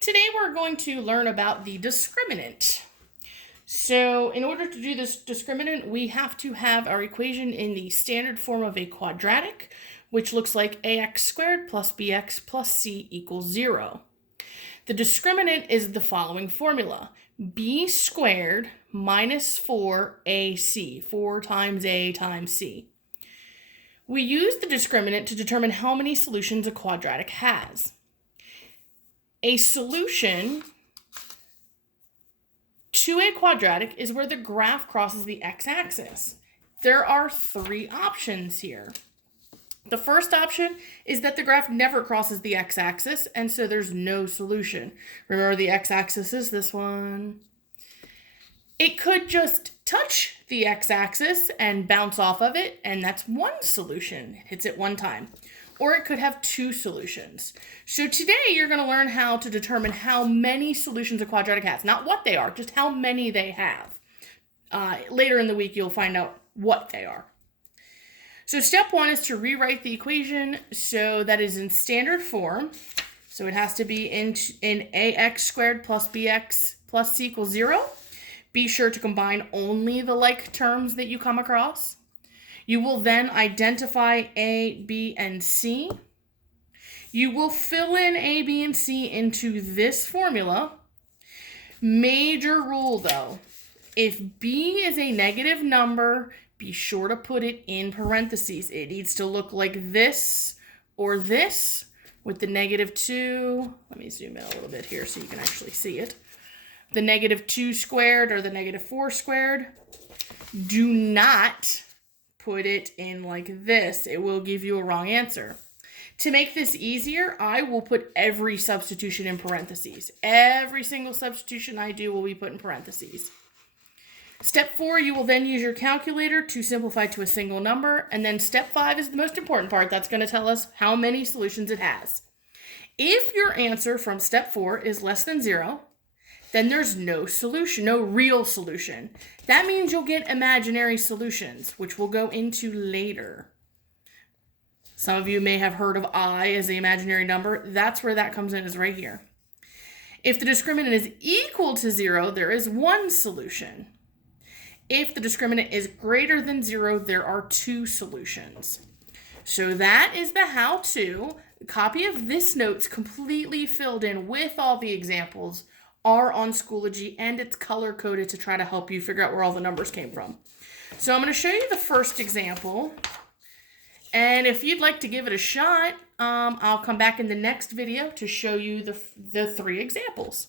Today we're going to learn about the discriminant. So in order to do this discriminant, we have to have our equation in the standard form of a quadratic, which looks like ax squared plus bx plus c equals 0. The discriminant is the following formula: b squared minus 4ac, 4 times a times c. We use the discriminant to determine how many solutions a quadratic has. A solution to a quadratic is where the graph crosses the x-axis. There are 3 options here. The first option is that the graph never crosses the x-axis, and so there's no solution. Remember, the x-axis is this one. It could just touch the x-axis and bounce off of it, and that's one solution. It hits it one time. Or it could have 2 solutions. So today you're going to learn how to determine how many solutions a quadratic has. Not what they are, just how many they have. Later in the week you'll find out what they are. So step 1 is to rewrite the equation so that is in standard form. So it has to be in ax squared plus bx plus c equals 0. Be sure to combine only the like terms that you come across. You will then identify A, B, and C. You will fill in A, B, and C into this formula. Major rule though, if B is a negative number, be sure to put it in parentheses. It needs to look like this or this with the -2. Let me zoom in a little bit here so you can actually see it. The -2 squared or the -4 squared. Do not put it in like this. It will give you a wrong answer. To make this easier, I will put every substitution in parentheses. Every single substitution I do will be put in parentheses. Step 4, you will then use your calculator to simplify to a single number. And then step 5 is the most important part. That's going to tell us how many solutions it has. If your answer from step 4 is less than 0, then there's no solution, no real solution. That means you'll get imaginary solutions, which we'll go into later. Some of you may have heard of I as the imaginary number. That's where that comes in, is right here. If the discriminant is equal to 0, there is 1 solution. If the discriminant is greater than 0, there are 2 solutions. So that is the how-to. A copy of this note's completely filled in with all the examples are on Schoology, and it's color-coded to try to help you figure out where all the numbers came from. So I'm going to show you the first example, and if you'd like to give it a shot, I'll come back in the next video to show you the 3 examples.